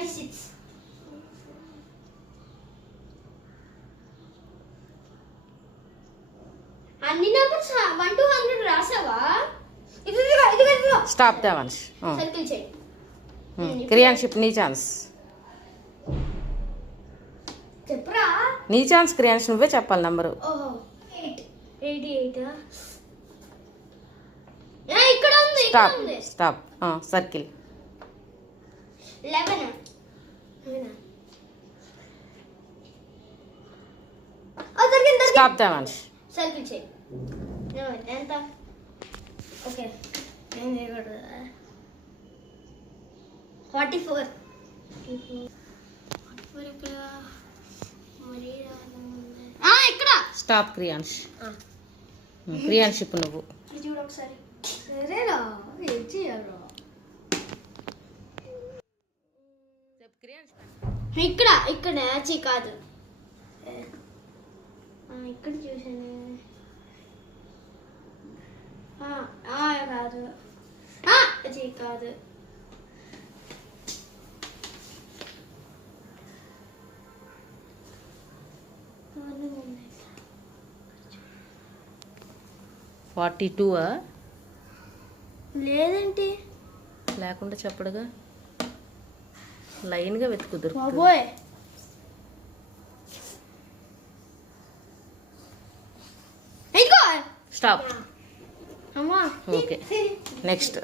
26. అన్ని numbers 1 to 100 రాసావా? ఇదిగో stop Devansh. Circle చేయి. క్రియాన్షిప్ నీ ఛాన్స్. చెప్పరా? నీ ఛాన్స్ క్రియాన్ష్, నువ్వే చెప్పాలి నంబరు. 88. ఇక్కడ ఉంది. Stop stop. Circle 11. Stop Devansh. Circle చేయి. ఎంత? ఓకే, నేను చేయకూడదు. 44. ఇక్కడ స్టాప్ క్రియాన్ష్. క్రియాన్షిప్ నువ్వు చూడు ఒకసారి. సరేరా, ఏం చేయాలి? ఇక్కడ ఇక్కడ యాచి కాదు, ఇక్కడ చూసాను. కాదు, యాచి కాదు. ఫార్టీ 42 లేదంటే లేకుండా చెప్పడుగా, లైన్గా వెతుకు దొరుకుతుంది. బాబోయ్, స్టాప్. అమ్మా ఓకే, నెక్స్ట్.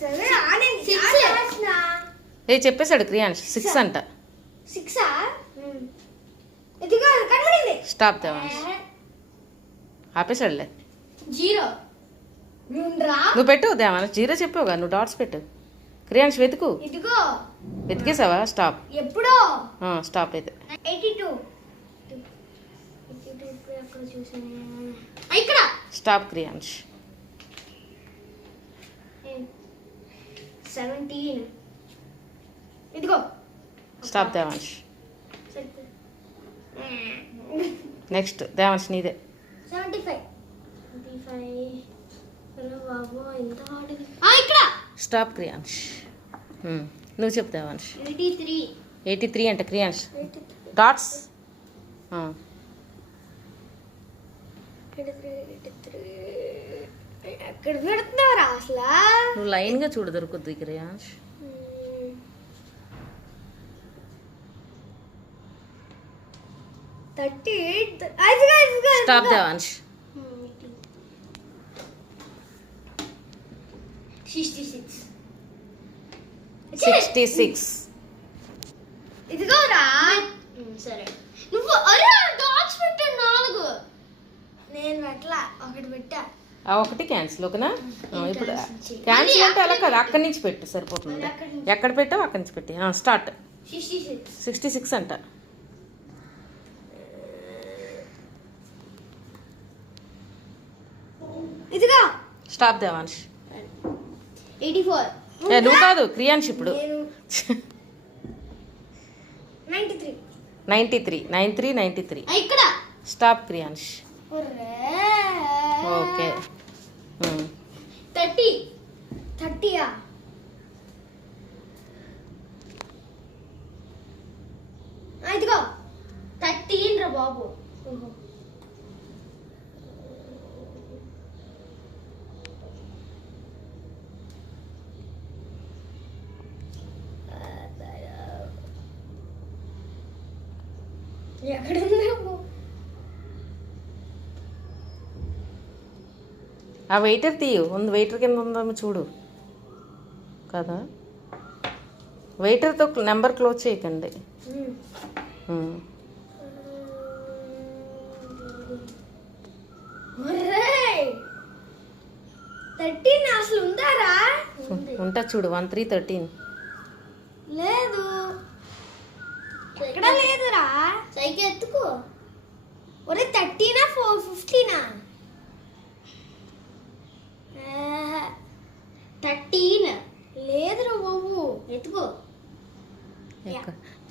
సరే చెప్పేశాడు క్రియాన్ష్. 6 అంట. 6. ఇదిగో కనబడింది. స్టాప్ దేవాన్ష్. ఆపేశాడులే. 0. నువ్వు పెట్టు దేవాన్ష్. 0 చెప్పావుగా, నువ్వు డాట్స్ పెట్టు. క్రియాన్ష్ వెతుకు. ఇదిగో వెతికేసావా? స్టాప్. ఎప్పుడో స్టాప్ అయితే. 82. ఎక్కడ చూసాను? ఇక్కడ స్టాప్ క్రియాన్ష్. 17. ఇదిగో స్టాప్ దేవాన్ష్. నెక్స్ట్ దేవాన్ష్ నీదే. 75. బాబు ఎంత హార్డ్. ఇక్కడ స్టాప్ క్రియాన్ష్. నువ్వు చెప్పు దేవాన్ష్. 83. 83 అంట క్రియాన్ష్. డాట్స్. ఎక్కడ పెడుతున్నావురా అసలు? నువ్వు లైన్గా చూడు, దొరుకుద్ది క్రియాన్ష్. 38. స్టాప్ దేవాన్ష్. 66. 66. ఇదిగోరా. సరే, నువ్వు డాట్స్ పెట్టాను 4. నేను పెట్టలా, ఒకటి పెట్టా. ఒకటి క్యాన్సిల్. ఓకేనా? ఇప్పుడు క్యాన్సిల్ అంటే అలా కాదు, అక్కడి నుంచి పెట్టు సరిపోతుంది. ఎక్కడ పెట్టావు అక్కడి నుంచి పెట్టి. స్టార్ట్. 66 అంట. ఇదిగో స్టాప్ దేవాన్ష్. 84. నువ్వు కాదు క్రియాన్ష్. ఇప్పుడు 93. 93. ఇక్కడ స్టాప్ క్రియాన్ష్. ఓకే. 30. 30. ఇదిగో 13 రా బాబు. ఎక్కడ ఉన్నావు? ఆ వెయిటర్ తీయు. వెయిటర్ కింద ఉందేమో చూడు కదా. వెయిటర్తో నెంబర్ క్లోజ్ చేయకండి. 13 అసలు ఉందారా? ఉంటా చూడు. 1313. లేదు, ఎక్కడ లేదురా. సైకిల్ ఎత్తుకో. ఒరే 13 15. 13 లేదురా బాబు, ఎత్తుకో.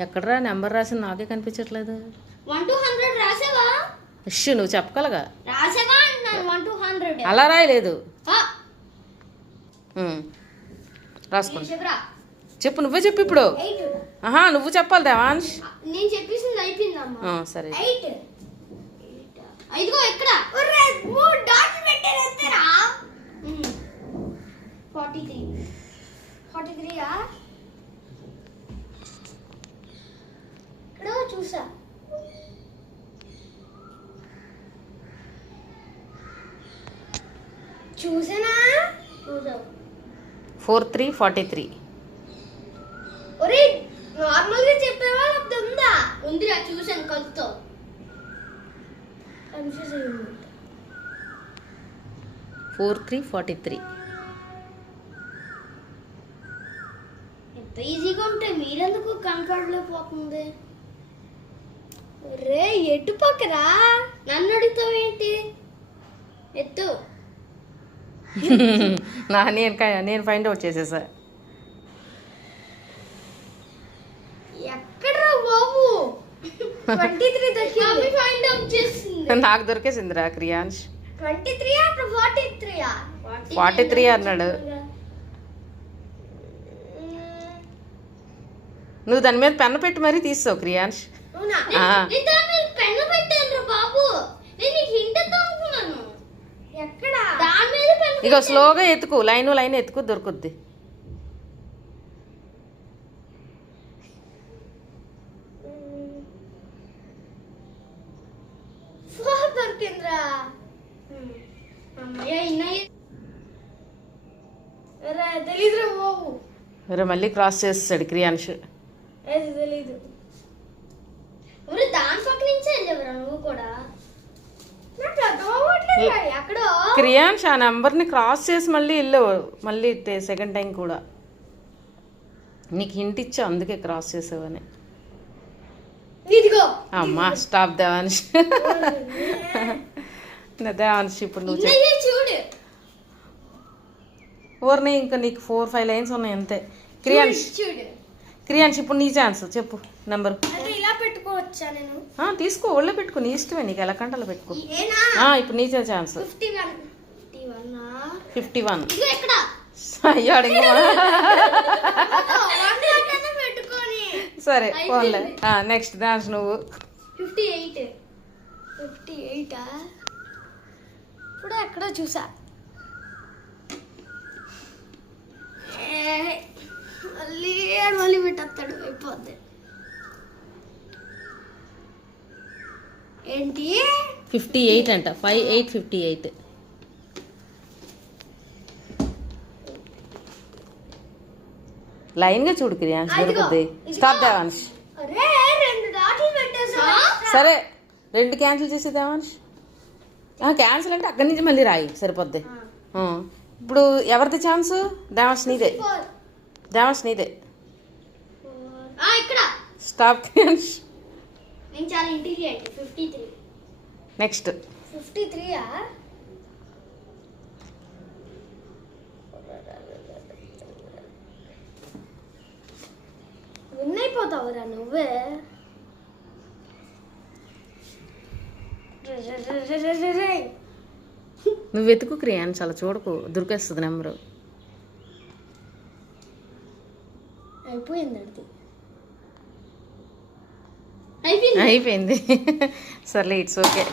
ఎక్కడరా నెంబర్ రాసి నాకే కనిపించట్లేదు. 1 to 100 రాసావా? ఇష్యూ నువ్వు చెప్పగలగా. రాసావా అంటున్నాను. 1 to 100 అలా రాయలేదు. రాసుకోండి. చెప్పరా. చెప్పు, నువ్వే చెప్పు ఇప్పుడు. 8. ఆహా, నువ్వు చెప్పాలి దేవాంశ్. నేను చెప్పేసింది అయిపోయిందమ్మా. సరే. 8. ఇదిగో ఎక్కడ? ఒరే 3 డాట్లు పెట్టారు ఎంతరా? 43. 43 ఆ? ఇక్కడ చూసా. చూసానా? చూసావు. 4 3 43. ఒరే నార్మల్ గా చెప్పేవా లేకపోతే ఉందా? ఉందిరా, చూసాను కలుతో. కన్ఫ్యూజ్ అయ్యింది. 4 3 43. ఎంత ఈజీగా ఉంటే మీరెందుకు కనపడలేకపోతుంది? రే ఎటు పక్కరా? నన్ను అడుగుతావు ఏంటి? ఎత్తు. నేను ఫైండ్ అవుట్ చేసేసా. ఎక్కడ్రా బాబు? 23 దొరికింది. ఫైండ్ అవుట్ చేసింది. నాకు దొరికేసిందిరా క్రియాన్ష్. 23 ఆ 43 ఆ? 43 అన్నాడు. నువ్వు దాని మీద పెన్ను పెట్టి మరీ తీస్తావు క్రియాన్ష్. అవునా? నేను దాని మీద పెన్ను పెట్టానురా బాబు. నేను నీకు హింట్ ఇద్దాం అనుకున్నాను. ఎక్కడ? దాని మీద పెన్ను. ఇగో స్లోగా ఎత్తుకు, లైన్ ఎత్తుకు, దొరుకుద్ది. దొరికిందిరా. అమ్మయ్య ఇన్నయ్య. తెలీదురా బాబు. మరి మళ్ళీ క్రాస్ చేస్తాడు క్రియాన్ష్. అది తెలీదు. మరి దాని పక్క నుంచే వెళ్ళేవరా నువ్వు కూడా? నాకు అర్థం అవ్వట్లేదు. ఎక్కడో క్రియాన్ష్ ఆ నెంబర్ని క్రాస్ చేసి మళ్ళీ వెళ్ళావు, మళ్ళీ సెకండ్ టైం కూడా. నీకు హింట్ ఇచ్చా, అందుకే క్రాస్ చేసావని. ఇదిగో అమ్మా స్టాప్ దేవాన్ష్. దేవాన్ష్ ఇప్పుడు నువ్వు చెప్పు. ఇన్నయ్య చూడు. ఊరిని ఇంకా నీకు 4 5 లైన్స్ ఉన్నాయి అంతే. క్రియాన్ష్ ఇప్పుడు నీ ఛాన్స్ చెప్పు నెంబర్. అంటే ఇలా పెట్టుకోవచ్చా నేను? తీసుకో, ఒళ్ళో పెట్టుకో, నీ ఇష్టమే, నీకు ఎలా కంటలో పెట్టుకో. ఇప్పుడు నీ ఛాన్స్. 51. ఎక్కడ? అయ్యో అడిగి. సరే పోన్లే. నెక్స్ట్ డాన్స్ నువ్వు. 58. ఇప్పుడు ఎక్కడో చూసా. మళ్ళీ పెట్టేస్తాడు, అయిపోద్ది. ఏంటి? 58 అంట. 5 8 58. లైన్ గా చూడు క్రియాన్స్, దొరుకుద్ది. స్టాప్ దేవాన్ష్. అరే 2 డాట్లు పెట్టేసా. సరే 2 క్యాన్సిల్ చేసే దేవాన్ష్. క్యాన్సిల్ అంటే అక్కడి నుంచి మళ్ళీ రాయి, సరిపోద్ది. ఇప్పుడు ఎవరిది ఛాన్స్? దేవాన్ష్ నీదే. దేవాన్ష్ నీదే. ఇక్కడ స్టాప్ క్రియాన్స్. నేను చాలా ఇంటెలిజెంట్. 53. నెక్స్ట్ 53 ఆ? విన్ అయిపోతావురా నువ్వే. నువ్వు వెతుకు క్రియాన్స్, అలా చూడకు, దొరికేస్తుంది నెంబరు. అయిపోయింది. సర్లే, ఇట్స్ ఓకే.